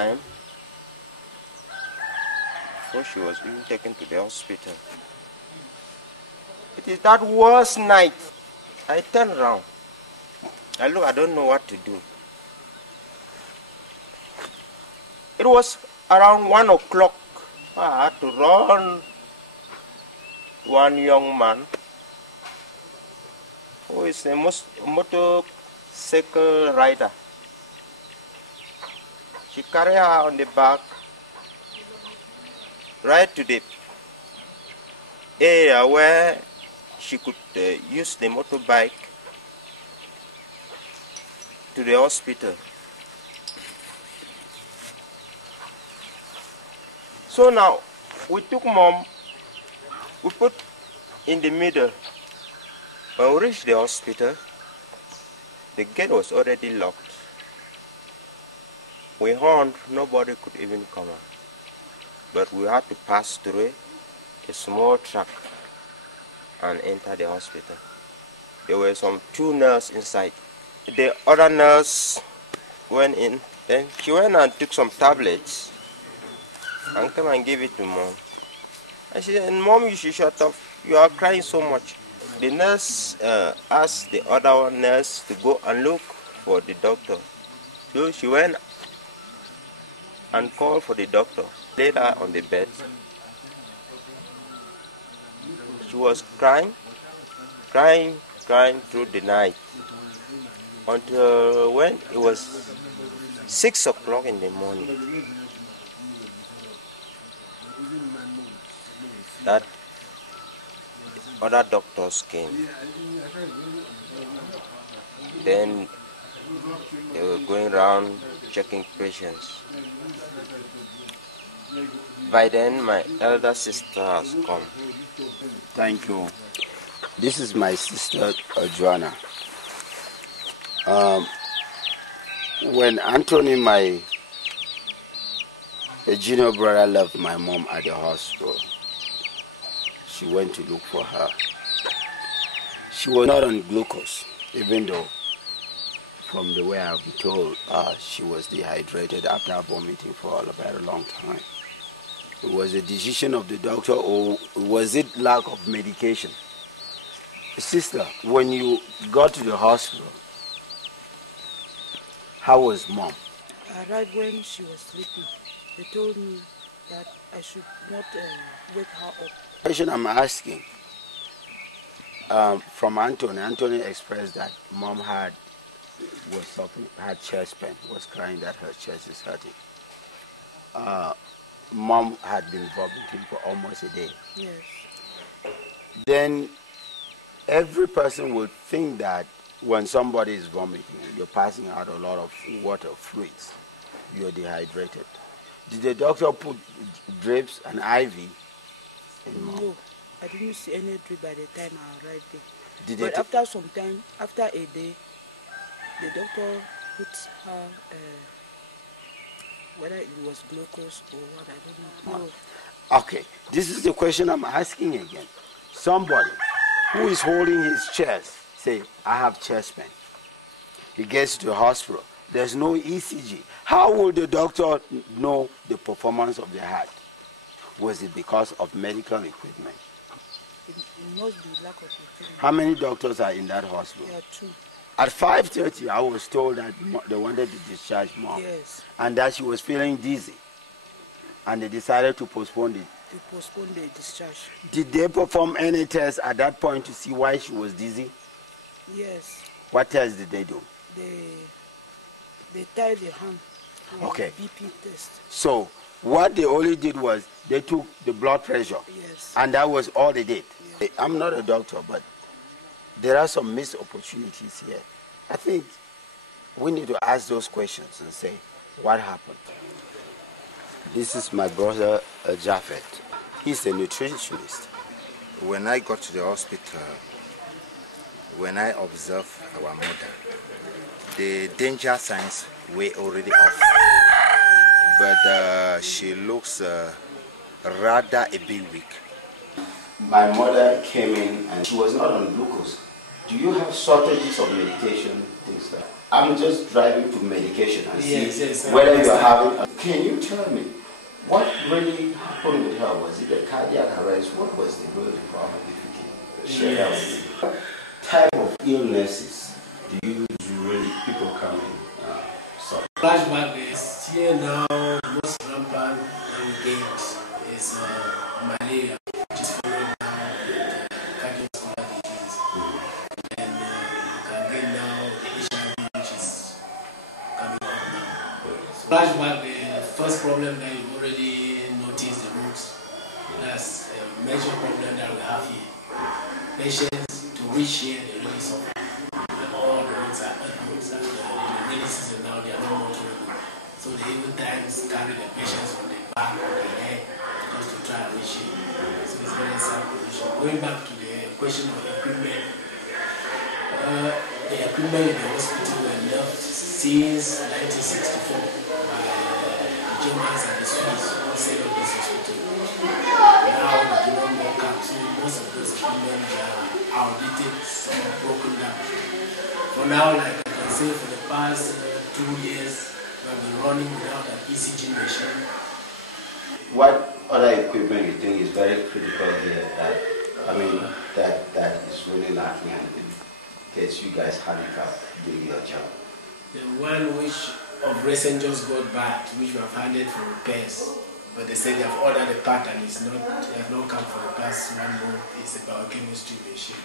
time before she was being taken to the hospital. It is that worst night. I turned around. I look, I don't know what to do. It was around 1 o'clock. I had to run to one young man who is a motorcycle rider. She carried her on the back right to the area where she could use the motorbike to the hospital. So now we took mom, we put in the middle. When we reached the hospital, the gate was already locked. We horned, nobody could even come out. But we had to pass through a small track and enter the hospital. There were some 2 nurses inside. The other nurse went in, then she went and took some tablets and came and gave it to mom. And she said, Mom, you should shut up. You are crying so much. The nurse asked the other nurse to go and look for the doctor. So she went and called for the doctor. Laid her on the bed. She was crying through the night until when it was 6 o'clock in the morning. That other doctors came. Then they were going around checking patients. By then, my elder sister has come. Thank you. This is my sister, Joanna. When Anthony, my junior brother, left my mom at the hospital, she went to look for her. She was not on glucose, even though from the way I've been told, she was dehydrated after vomiting for a very long time. It was a decision of the doctor, or was it lack of medication? Sister, when you got to the hospital, how was mom? I arrived when she was sleeping. They told me that I should not wake her up. The question I'm asking from Anthony expressed that mom was suffering, had chest pain, was crying that her chest is hurting. Mom had been vomiting for almost a day. Yes. Then every person would think that when somebody is vomiting, you're passing out a lot of water, fluids, you're dehydrated. Did the doctor put drips and IV in mom? No, I didn't see any drip by the time I arrived there. But after some time, after a day, the doctor put her, whether it was glucose or what, I don't know. No. Okay, this is the question I'm asking again. Somebody who is holding his chest, say, I have chest pain. He gets to the hospital. There's no ECG. How will the doctor know the performance of the heart? Was it because of medical equipment? It must be lack of equipment. How many doctors are in that hospital? There are 2. At 5:30, I was told that they wanted to discharge mom. Yes. And that she was feeling dizzy. And they decided to postpone it. They postponed the discharge. Did they perform any tests at that point to see why she was dizzy? Yes. What tests did they do? They tied the hand. Okay. BP test. So what they only did was they took the blood pressure. Yes. And that was all they did. Yes. I'm not a doctor, but there are some missed opportunities here. I think we need to ask those questions and say, what happened? This is my brother, Japhet. He's a nutritionist. When I got to the hospital, when I observed our mother, the danger signs were already off. But she looks rather a bit weak. My mother came in and she was not on glucose. Do you have shortages of medication, things like that? I'm just driving to medication and Yes, see yes, whether you are having. Can you tell me what really happened with her? Was it a cardiac arrest? What was the real problem? If you can share that with me. What type of illnesses do you usually people come in? Flashback is here now. Most rampant that we get is malaria, which is followed now with cardiovascular disease. And you can get now the HIV, which is coming up now. So flashback, the first problem that you already noticed the roots. That's a major problem that we have here. Patients to reach here, they really suffer. And all the roads are earthworks. And the rainy season now, they are no more tolerable. So they even times carry the patients on their back or their head just to try and reach here. So it's very sad condition. Going back to the question of equipment, the equipment in the hospital were left since 1964 by the Germans and the Swiss who set up this hospital. Now we do not more cap, so most of those equipment are outdated, some are broken down. For now, like I can say, for the past 2 years, we have been running without an ECG machine. What other equipment you think is very critical here that that is really lacking and in case you guys handicap doing your job? The one which of recent just got bad, which we have handed for repairs, but they said they have ordered the part and it has not come for the past 1 month. It's a biochemistry machine.